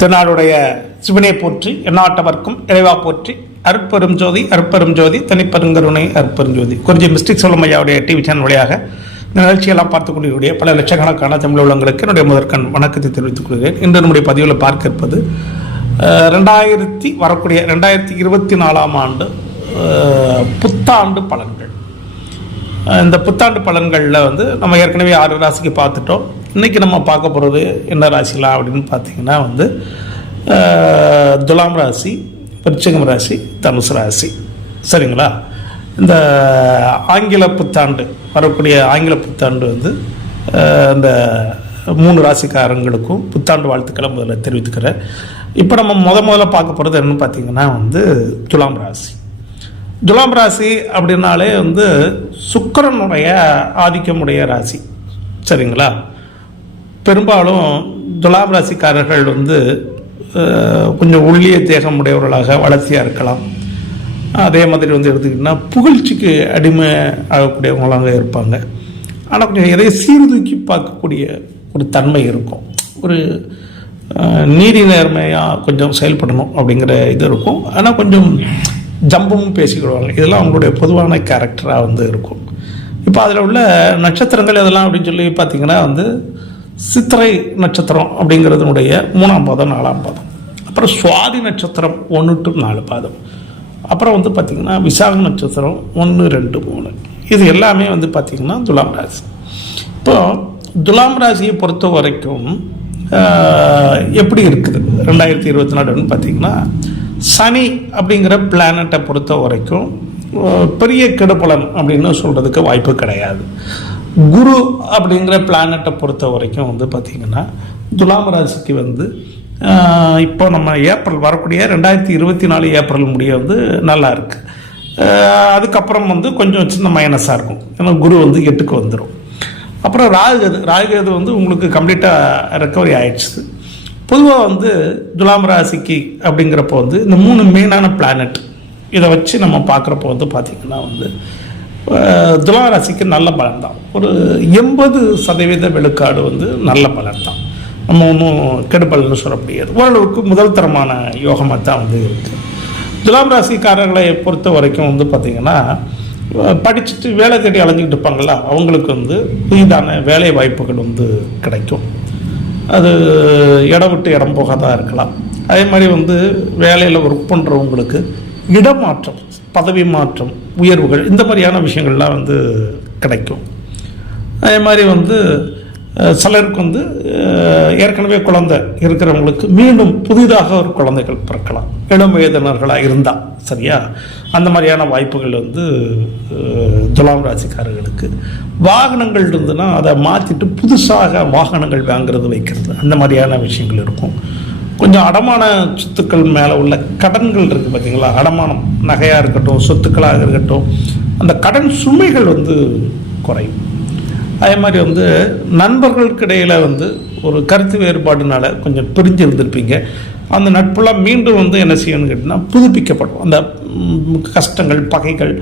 திருநாளுடைய சிவனை போற்றி எந்நாட்டவர்க்கும் இறைவா போற்றி அருட்பெரும் ஜோதி அருட்பெரும் ஜோதி தனிப்பெருங்கருணை அருட்பெரும் ஜோதி. குறிஞ்சி மிஸ்டிக் சொல்லும் ஐயாவுடைய டிவி சேனல் வழியாக இந்த நிகழ்ச்சியெல்லாம் பார்த்துக் கொண்டிருக்கூடிய பல லட்சக்கணக்கான தமிழ் உள்ளவங்களுக்கு என்னுடைய முதற்கண் வணக்கத்தை தெரிவித்துக் கொள்கிறேன். இன்று நம்முடைய பதிவில் பார்க்க இருப்பது வரக்கூடிய 2024 ஆண்டு புத்தாண்டு பலன்கள். இந்த புத்தாண்டு பலன்களில் நம்ம ஏற்கனவே 6 ராசிக்கு பார்த்துட்டோம். இன்றைக்கி நம்ம பார்க்க போகிறது என்ன ராசிலாம் அப்படின்னு பார்த்தீங்கன்னா துலாம் ராசி, விருச்சிகம் ராசி, தனுசு ராசி. சரிங்களா? இந்த ஆங்கில புத்தாண்டு, வரக்கூடிய ஆங்கில புத்தாண்டு இந்த 3 ராசிக்காரங்களுக்கும் புத்தாண்டு வாழ்த்துக்களை முதல்ல தெரிவித்துக்கிறேன். இப்போ நம்ம முதல்ல பார்க்க போகிறது என்னன்னு பார்த்தீங்கன்னா துலாம் ராசி. துலாம் ராசி அப்படின்னாலே சுக்கிரனுடைய ஆதிக்கமுடைய ராசி. சரிங்களா? பெரும்பாலும் துலாம் ராசிக்காரர்கள் கொஞ்சம் ஒல்லிய தேகம் உடையவர்களாக வளர்ச்சியாக இருக்கலாம். அதே மாதிரி எடுத்துக்கிட்டிங்கன்னா புகழ்ச்சிக்கு அடிமை ஆகக்கூடியவங்களாக இருப்பாங்க. ஆனால் கொஞ்சம் எதையும் சீர்தூக்கி பார்க்கக்கூடிய ஒரு தன்மை இருக்கும். ஒரு நீதி நேர்மையாக கொஞ்சம் செயல்படணும் அப்படிங்கிற இது இருக்கும். ஆனால் கொஞ்சம் ஜம்பமும் பேசிக்கிடுவாங்க. இதெல்லாம் அவங்களுடைய பொதுவான கேரக்டராக இருக்கும். இப்போ அதில் உள்ள நட்சத்திரங்கள் எதெல்லாம் அப்படின்னு சொல்லி பார்த்தீங்கன்னா சித்திரை நட்சத்திரம் அப்படிங்கிறதுனுடைய 3ஆம் பாதம் 4ஆம் பாதம், அப்புறம் சுவாதி நட்சத்திரம் 1 to 4 பாதம், அப்புறம் பார்த்திங்கன்னா விசாக நட்சத்திரம் 1, 2, 3. இது எல்லாமே பார்த்திங்கன்னா துலாம் ராசி. இப்போது துலாம் ராசியை பொறுத்த வரைக்கும் எப்படி இருக்குது 2024 பார்த்திங்கன்னா, சனி அப்படிங்கிற பிளானட்டை பொறுத்த வரைக்கும் பெரிய கெடுபலன் அப்படின்னு சொல்கிறதுக்கு வாய்ப்பு கிடையாது. குரு அப்படிங்கிற பிளானட்டை பொறுத்த வரைக்கும் பார்த்திங்கன்னா துலாம் ராசிக்கு இப்போ நம்ம ஏப்ரல் வரக்கூடிய 2024 ஏப்ரல் முடிய நல்லா இருக்குது. அதுக்கப்புறம் கொஞ்சம் சின்ன மைனஸாக இருக்கும். ஏன்னா குரு 8க்கு வந்துடும். அப்புறம் ராகுகேது உங்களுக்கு கம்ப்ளீட்டாக ரெக்கவரி ஆயிடுச்சு. பொதுவாக துலாம் ராசிக்கு அப்படிங்கிறப்போ இந்த 3 மெயினான பிளானட் இதை வச்சு நம்ம பார்க்குறப்போ பார்த்திங்கன்னா துலாம் ராசிக்கு நல்ல பலன் தான். ஒரு 80% விழுக்காடு நல்ல பலன் தான். நம்ம ஒன்றும் கெடுபலன்னு சொல்ல முடியாது. ஓரளவுக்கு முதல் தரமான யோகமாக தான் இருக்குது. துலாம் ராசிக்காரர்களை பொறுத்த வரைக்கும் பார்த்திங்கன்னா, படிச்சுட்டு வேலை தேடி அலைஞ்சிக்கிட்டு இருப்பாங்களா, அவங்களுக்கு புதிதான வேலை வாய்ப்புகள் கிடைக்கும். அது இடம் விட்டு இடம் போக தான் இருக்கலாம். அதே மாதிரி வேலையில் ஒர்க் பண்ணுறவங்களுக்கு இடமாற்றம், பதவி மாற்றம், உயர்வுகள், இந்த மாதிரியான விஷயங்கள்லாம் கிடைக்கும். அதே மாதிரி சிலருக்கு ஏற்கனவே குழந்தை இருக்கிறவங்களுக்கு மீண்டும் புதிதாக ஒரு குழந்தைகள் பிறக்கலாம், இளம் வயதினர்களாக இருந்தால். சரியா? அந்த மாதிரியான வாய்ப்புகள் துலாம் ராசிக்காரர்களுக்கு. வாகனங்கள் இருந்துன்னா அதை மாற்றிட்டு புதுசாக வாகனங்கள் வாங்கிறது, வைக்கிறது, அந்த மாதிரியான விஷயங்கள் இருக்கும். கொஞ்சம் அடமான சொத்துக்கள் மேலே உள்ள கடன்கள் இருக்குது பார்த்தீங்களா, அடமானம் நகையாக இருக்கட்டும், சொத்துக்களாக இருக்கட்டும், அந்த கடன் சுமைகள் குறையும். அதே மாதிரி நண்பர்களுக்கு இடையில் ஒரு கருத்து வேறுபாடுனால கொஞ்சம் பிரிஞ்சு இருந்திருப்பீங்க. அந்த நட்புலாம் மீண்டும் என்ன செய்யணும்னு கேட்டிங்கன்னா புதுப்பிக்கப்படும். அந்த கஷ்டங்கள், பகைகள்,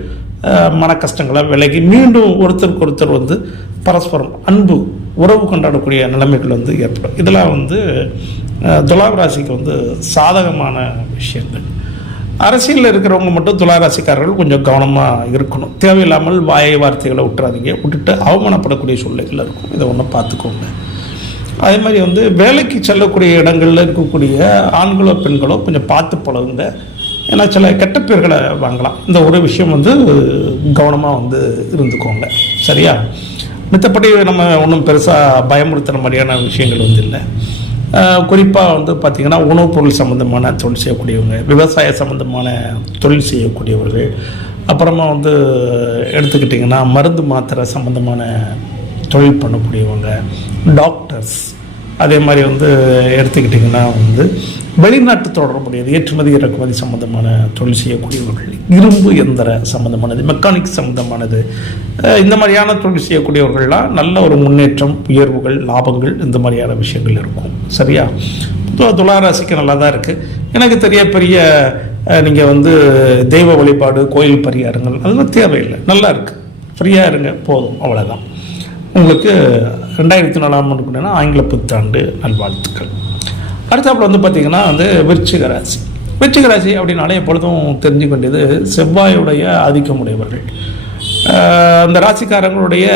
மன கஷ்டங்களை விலகி மீண்டும் ஒருத்தருக்கு ஒருத்தர் பரஸ்பரம் அன்பு, உறவு கொண்டாடக்கூடிய நிலைமைகள் ஏற்படும். இதெல்லாம் துலாம் ராசிக்கு சாதகமான விஷயங்கள். அரசியலில் இருக்கிறவங்க மட்டும் துலா ராசிக்காரர்கள் கொஞ்சம் கவனமாக இருக்கணும். தேவையில்லாமல் வாயை வார்த்தைகளை விட்டுறாதீங்க. விட்டுட்டு அவமானப்படக்கூடிய சூழ்நிலைகள் இருக்கும். இதை ஒன்று பார்த்துக்கோங்க. அதே மாதிரி வேலைக்கு செல்லக்கூடிய இடங்களில் இருக்கக்கூடிய ஆண்களோ பெண்களோ கொஞ்சம் பார்த்து பழகுங்க. ஏன்னா சில கெட்ட பேர்களை வாங்கலாம். இந்த ஒரு விஷயம் கவனமாக இருந்துக்கோங்க. சரியா? மித்தப்படி நம்ம ஒன்றும் பெருசாக பயமுறுத்துகிற மாதிரியான விஷயங்கள் இல்லை. குறிப்பாக பார்த்திங்கன்னா உணவுப் பொருள் சம்மந்தமான தொழில் செய்யக்கூடியவங்க, விவசாய சம்மந்தமான தொழில் செய்யக்கூடியவர்கள், அப்புறமா எடுத்துக்கிட்டிங்கன்னா மருந்து மாத்திரை சம்மந்தமான தொழில் பண்ணக்கூடியவங்க, டாக்டர்ஸ், அதே மாதிரி எடுத்துக்கிட்டிங்கன்னா வெளிநாட்டு தொடர்புடையது, ஏற்றுமதி இறக்குமதி சம்மந்தமான தொழில் செய்யக்கூடியவர்கள், இரும்பு எந்திர சம்மந்தமானது, மெக்கானிக் சம்மந்தமானது, இந்த மாதிரியான தொழில் செய்யக்கூடியவர்கள்லாம் நல்ல ஒரு முன்னேற்றம், உயர்வுகள், லாபங்கள், இந்த மாதிரியான விஷயங்கள் இருக்கும். சரியா? துலா ராசிக்கு நல்லா தான் இருக்குது. எனக்கு தெரிய பெரிய நீங்கள் தெய்வ வழிபாடு, கோயில் பரிகாரங்கள் அதெல்லாம் தேவையில்லை. நல்லா இருக்குது. ஃப்ரீயாக இருங்க, போதும், அவ்வளோதான். உங்களுக்கு 2024 ஆங்கில புத்தாண்டு நல்வாழ்த்துக்கள். அடுத்தாப்புல வந்து பார்த்திங்கன்னா வந்து விருச்சிக ராசி. விருச்சிக ராசி அப்படின்னாலே எப்பொழுதும் தெரிஞ்சு வேண்டியது செவ்வாயுடைய ஆதிக்கமுடையவர்கள். அந்த ராசிக்காரங்களுடைய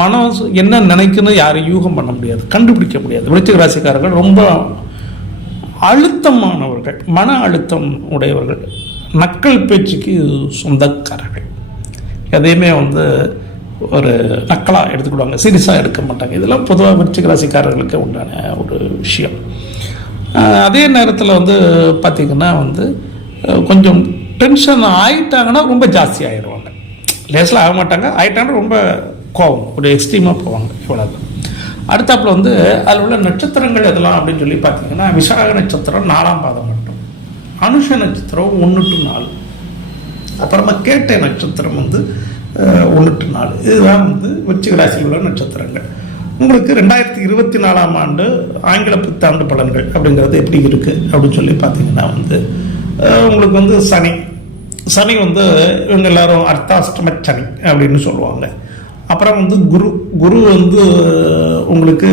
மனம் என்ன நினைக்குன்னு யாரும் யூகம் பண்ண முடியாது, கண்டுபிடிக்க முடியாது. விருச்சிக ராசிக்காரர்கள் ரொம்ப அழுத்தமானவர்கள், மன அழுத்தம் உடையவர்கள், நக்கல் பேச்சுக்கு சொந்தக்காரர்கள். எதையுமே வந்து ஒரு நக்கலாக எடுத்துக்கிடுவாங்க, சீரியஸாக எடுக்க மாட்டாங்க. இதெல்லாம் பொதுவாக விருச்சிக ராசிக்காரர்களுக்கு உண்டான ஒரு விஷயம். அதே நேரத்தில் வந்து பார்த்திங்கன்னா வந்து கொஞ்சம் டென்ஷன் ஆகிட்டாங்கன்னா ரொம்ப ஜாஸ்தி ஆகிடுவாங்க. லேஸில் ஆக மாட்டாங்க, ஆகிட்டாங்கன்னா ரொம்ப கோபம், ஒரு எக்ஸ்ட்ரீமாக போவாங்க. இவ்வளோ. அடுத்தாப்புல வந்து அதில் உள்ள நட்சத்திரங்கள் எதெல்லாம் அப்படின்னு சொல்லி பார்த்தீங்கன்னா, விசாக நட்சத்திரம் 4ஆம் பாதம் மட்டும், அனுஷ நட்சத்திரம் 1 to 4, அப்புறமா கேட்டை நட்சத்திரம் வந்து 1 to 4. இதுதான் வந்து விருச்சிக ராசியில் உள்ள நட்சத்திரங்கள். உங்களுக்கு 2024ஆம் ஆண்டு ஆங்கில புத்தாண்டு பலன்கள் அப்படிங்கிறது எப்படி இருக்குது அப்படின்னு சொல்லி பார்த்தீங்கன்னா வந்து உங்களுக்கு வந்து சனி வந்து இவங்க எல்லாரும் அர்த்தாஷ்டம சனி அப்படின்னு சொல்லுவாங்க. அப்புறம் வந்து குரு வந்து உங்களுக்கு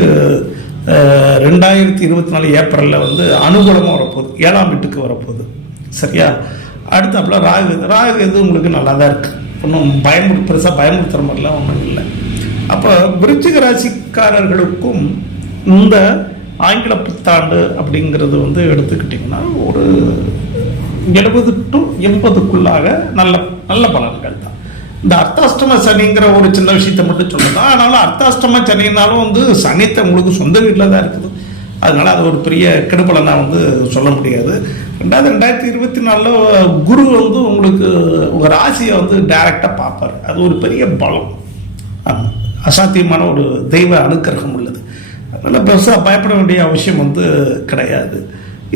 2024 ஏப்ரலில் வந்து அனுகூலமாக வரப்போகுது, 7ஆம் வீட்டுக்கு வரப்போகுது. சரியா? அடுத்தாப்புல ராகு எது உங்களுக்கு நல்லா தான் இருக்குது, ஒன்றும் பெருசாக பயமுறுத்துற மாதிரிலாம் ஒன்றும் இல்லை. அப்போ விருச்சிக ராசிக்காரர்களுக்கும் இந்த ஆங்கில புத்தாண்டு அப்படிங்கிறது வந்து எடுத்துக்கிட்டிங்கன்னா ஒரு 70 to 80க்குள்ளாக நல்ல பலன்கள் தான். இந்த அர்த்தாஷ்டம சனிங்கிற ஒரு சின்ன விஷயத்தை மட்டும் சொல்லலாம். ஆனாலும் அர்த்தாஷ்டம சனினாலும் வந்து சனித்தை உங்களுக்கு சொந்த வீட்டில் தான் இருக்குது. அதனால அது ஒரு பெரிய கெடுபலனாக வந்து சொல்ல முடியாது. 2024 குரு வந்து உங்களுக்கு உங்கள் ராசியை வந்து டைரக்டாக பார்ப்பார். அது ஒரு பெரிய பலம், அசாத்தியமான ஒரு தெய்வ அனுக்கிரகம் உள்ளது. அதனால் பெருசாக பயப்பட வேண்டிய அவசியம் வந்து கிடையாது.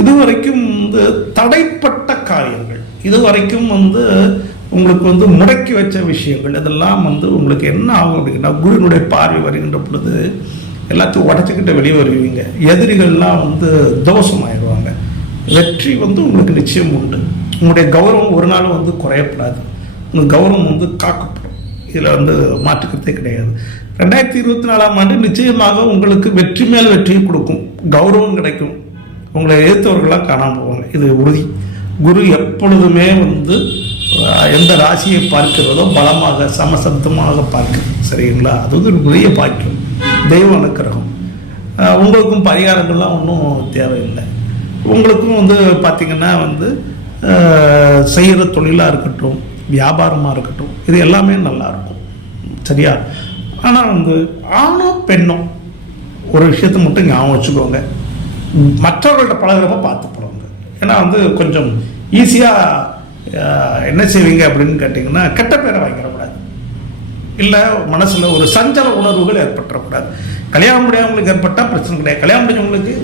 இதுவரைக்கும் வந்து தடைப்பட்ட காரியங்கள், இதுவரைக்கும் வந்து உங்களுக்கு வந்து முடக்கி வச்ச விஷயங்கள், இதெல்லாம் வந்து உங்களுக்கு என்ன ஆகும் அப்படின்னா, குருவினுடைய பார்வை வருகின்ற பொழுது எல்லாத்தையும் உடச்சிக்கிட்டு வெளியே வருவீங்க. எதிரிகள்லாம் வந்து தோஷமாயிடுவாங்க. வெற்றி வந்து உங்களுக்கு நிச்சயம் உண்டு. உங்களுடைய கௌரவம் ஒரு நாள் வந்து குறையப்படாது, உங்கள் கௌரவம் வந்து காக்கப்படும். இதில் வந்து மாற்றுக்கிறதே கிடையாது. 2024ஆம் ஆண்டு நிச்சயமாக உங்களுக்கு வெற்றி மேல் வெற்றியை கொடுக்கும், கௌரவம் கிடைக்கும், உங்களை எதிர்த்தவர்களாக காணாமல் போவாங்க, இது உறுதி. குரு எப்பொழுதுமே வந்து எந்த ராசியை பார்க்கிறதோ பலமாக சமசப்தமாக பார்க்கிறது. சரிங்களா? அது வந்து ஒரு பெரிய பாக்கியம், தெய்வ அனுக்கிரகம். உங்களுக்கும் பரிகாரங்கள்லாம் ஒன்றும் தேவையில்லை. உங்களுக்கும் வந்து பார்த்திங்கன்னா வந்து செய்கிற தொழிலாக இருக்கட்டும், வியாபாரமாக இருக்கட்டும், இது எல்லாமே நல்லாயிருக்கும். சரியா? ஆனால் வந்து ஆணோ பெண்ணோ ஒரு விஷயத்தை மட்டும் ஞாபகம் வச்சுக்கோங்க, மற்றவர்கள்ட்ட பழகிறப்ப பார்த்து பழகுங்க. ஏன்னா வந்து கொஞ்சம் ஈஸியாக என்ன செய்வீங்க அப்படின்னு கேட்டிங்கன்னா, கெட்ட பேரை வாங்கிடக்கூடாது, இல்லை மனசில் ஒரு சஞ்சல உணர்வுகள் ஏற்பட்டுறக்கூடாது. கல்யாணம் முடியாதவங்களுக்கு ஏற்பட்டால் பிரச்சனை கிடையாது, கல்யாணம் முடிஞ்சவங்களுக்கு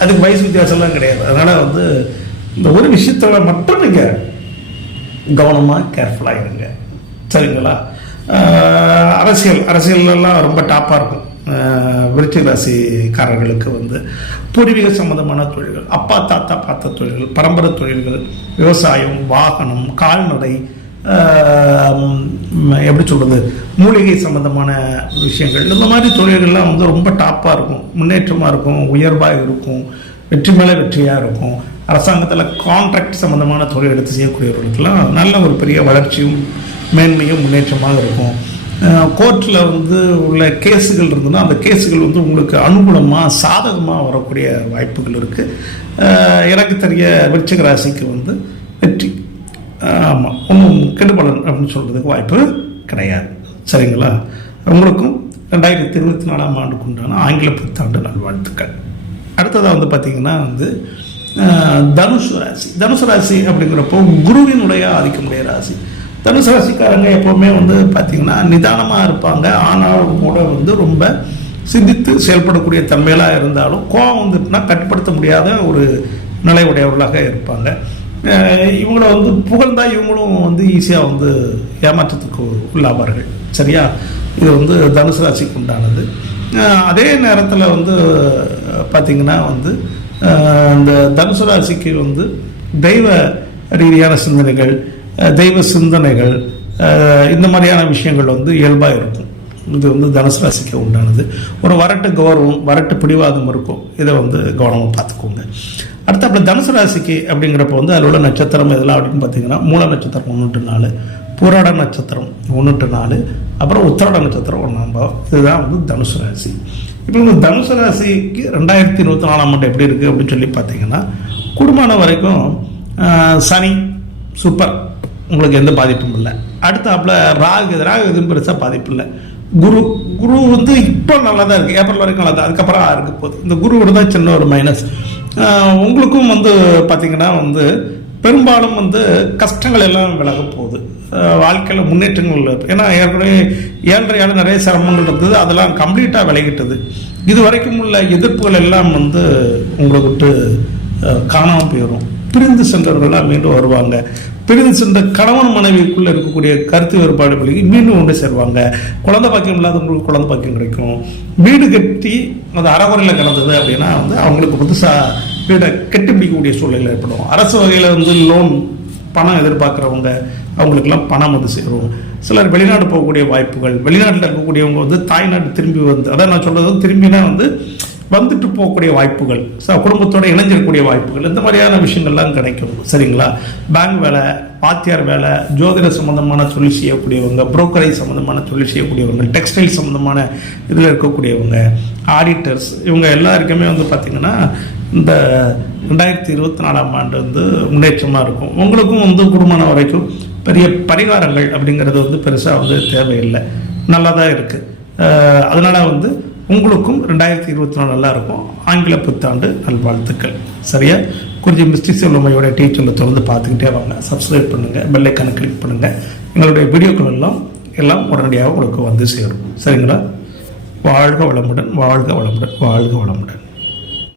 அதுக்கு வயசு வித்தியாசம்லாம் கிடையாது. அதனால் வந்து இந்த ஒரு விஷயத்தில் மட்டும் நீங்கள் கவனமாக கேர்ஃபுல்லாக இருங்க. சரிங்களா? அரசியல்லாம் ரொம்ப டாப்பாக இருக்கும். விருச்சிக ராசிக்காரர்களுக்கு வந்து பூர்வீக சம்பந்தமான தொழில்கள், அப்பா தாத்தா பார்த்த தொழில்கள், பரம்பரை தொழில்கள், விவசாயம், வாகனம், கால்நடை, எப்படி சொல்கிறது, மூலிகை சம்பந்தமான விஷயங்கள், இந்த மாதிரி தொழில்கள்லாம் வந்து ரொம்ப டாப்பாக இருக்கும், முன்னேற்றமாக இருக்கும், உயர்வாக இருக்கும், வெற்றி மேலே வெற்றியாக இருக்கும். அரசாங்கத்தில் கான்ட்ராக்ட் சம்பந்தமான தொழில் எடுத்து செய்யக்கூடியவர்களுக்கெல்லாம் நல்ல ஒரு பெரிய வளர்ச்சியும் மேன்மையும் முன்னேற்றமாக இருக்கும். கோர்ட்டில் வந்து உள்ள கேஸுகள் இருந்ததுன்னா அந்த கேஸுகள் வந்து உங்களுக்கு அனுகூலமாக சாதகமாக வரக்கூடிய வாய்ப்புகள் இருக்குது. எனக்கு தெரிய விருச்சிக ராசிக்கு வந்து வெற்றி, ஆமாம், ஒன்றும் கெடுபலன் அப்படின்னு சொல்கிறதுக்கு வாய்ப்பு கிடையாது. சரிங்களா? உங்களுக்கும் 2024ஆம் ஆண்டுக்கு உண்டான ஆங்கில புத்தாண்டு நல்வாழ்த்துக்கள். அடுத்ததாக வந்து பார்த்திங்கன்னா வந்து தனுசு ராசி அப்படிங்கிறப்போ குருவினுடைய ஆதிக்கமுடைய ராசி. தனுசு ராசிக்காரங்க எப்போவுமே வந்து பார்த்திங்கன்னா நிதானமாக இருப்பாங்க. ஆனாலும் கூட வந்து ரொம்ப சிந்தித்து செயல்படக்கூடிய தன்மையெல்லாம் இருந்தாலும் கோபம் வந்துட்டுனா கட்டுப்படுத்த முடியாத ஒரு நிலை உடையவர்களாக இருப்பாங்க. இவங்கள வந்து புகழ்ந்தா இவங்களும் வந்து ஈஸியாக வந்து ஏமாற்றத்துக்கு உள்ளாவார்கள். சரியா? இது வந்து தனுசு ராசிக்கு உண்டானது. அதே நேரத்தில் வந்து பார்த்திங்கன்னா வந்து இந்த தனுசு ராசிக்கு வந்து தெய்வ ரீதியான சிந்தனைகள், தெய்வ சிந்தனைகள், இந்த மாதிரியான விஷயங்கள் வந்து இயல்பாக இருக்கும். இது வந்து தனுசு ராசிக்கு உண்டானது. ஒரு வரட்டு கௌரவம், வரட்டு பிடிவாதம் இருக்கும். இதை வந்து கவனமாக பார்த்துக்கோங்க. அடுத்து அப்படி தனுசு ராசிக்கு அப்படிங்கிறப்ப வந்து அதில் உள்ள நட்சத்திரம் எதெல்லாம் அப்படின்னு பார்த்தீங்கன்னா, மூல நட்சத்திரம் 1-4, பூராட நட்சத்திரம் 1-4, அப்புறம் உத்திராட நட்சத்திரம் 1. இதுதான் வந்து தனுசு ராசி. இப்போ இந்த தனுசு ராசிக்கு 2024ஆம் ஆண்டு எப்படி இருக்குது அப்படின்னு சொல்லி பார்த்தீங்கன்னா, குடும்பமான வரைக்கும் சனி சூப்பர், உங்களுக்கு எந்த பாதிப்பும் இல்லை. அடுத்தாப்புல ராகு எதுவும் பெருசாக பாதிப்பு இல்லை. குரு வந்து இப்போ நல்லா தான் இருக்குது, ஏப்ரல் வரைக்கும் நல்லா தான், அதுக்கப்புறம் இருக்க போகுது. இந்த குருவோட தான் சின்ன ஒரு மைனஸ். உங்களுக்கும் வந்து பார்த்திங்கன்னா வந்து பெரும்பாலும் வந்து கஷ்டங்கள் எல்லாம் விலக போகுது, வாழ்க்கையில் முன்னேற்றங்கள். ஏன்னா ஏற்கனவே 7.5 நிறைய சிரமங்கள் இருந்தது, அதெல்லாம் கம்ப்ளீட்டாக விலகிட்டது. இது வரைக்கும் உள்ள எதிர்ப்புகள் எல்லாம் வந்து உங்களை விட்டு காணாமல் போயிடும். பிரிந்து சென்றவர்கள்லாம் மீண்டும் வருவாங்க. பிரிந்து சென்ற கணவன் மனைவிக்குள்ளே இருக்கக்கூடிய கருத்து வேறுபாடுகளுக்கு மீண்டும் ஒன்று சேருவாங்க. குழந்தை பாக்கியம் இல்லாதவங்களுக்கு குழந்தை பாக்கியம் கிடைக்கும். வீடு கட்டி அது அறகுறையில் கிடந்தது அப்படின்னா வந்து அவங்களுக்கு புதுசாக வீடை கட்டி பிடிக்கக்கூடிய சூழ்நிலை ஏற்படும். அரசு வகையில் வந்து லோன் பணம் எதிர்பார்க்குறவங்க அவங்களுக்கெல்லாம் பணம் வந்து சேரும். சிலர் வெளிநாடு போகக்கூடிய வாய்ப்புகள், வெளிநாட்டில் இருக்கக்கூடியவங்க வந்து தாய்நாடு திரும்பி வந்து, அதான் நான் சொல்கிறது திரும்பினா வந்து வந்துட்டு போகக்கூடிய வாய்ப்புகள், குடும்பத்தோடு இணைஞ்சிருக்கக்கூடிய வாய்ப்புகள், இந்த மாதிரியான விஷயங்கள்லாம் கிடைக்கும். சரிங்களா? பேங்க் வேலை, வாத்தியார் வேலை, ஜோதிட சம்மந்தமான தொழில் செய்யக்கூடியவங்க, புரோக்கரேஜ் சம்மந்தமான தொழில் செய்யக்கூடியவங்க, டெக்ஸ்டைல் சம்மந்தமான இதில் இருக்கக்கூடியவங்க, ஆடிட்டர்ஸ், இவங்க எல்லாருக்குமே வந்து பார்த்திங்கன்னா இந்த 2024ஆம் ஆண்டு வந்து முன்னேற்றமாக இருக்கும். உங்களுக்கும் வந்து குடும்பமான வரைக்கும் பெரிய பரிகாரங்கள் அப்படிங்கிறது வந்து பெருசாக வந்து தேவையில்லை, நல்லா தான் இருக்குது. அதனால் வந்து உங்களுக்கும் 2024 நல்லா இருக்கும். ஆங்கில புத்தாண்டு நல்வாழ்த்துக்கள். சரியா? கொஞ்சம் மிஸ்டிக்ஸ் உள்ளமையோட டீச்சரில் தொடர்ந்து பார்த்துக்கிட்டே வாங்க. சப்ஸ்கிரைப் பண்ணுங்கள், பெல் ஐக்கானை கிளிக் பண்ணுங்கள். எங்களுடைய வீடியோக்கள் எல்லாம் உடனடியாக உங்களுக்கு வந்து சேரும். சரிங்களா? வாழ்க வளமுடன், வாழ்க வளமுடன், வாழ்க வளமுடன்.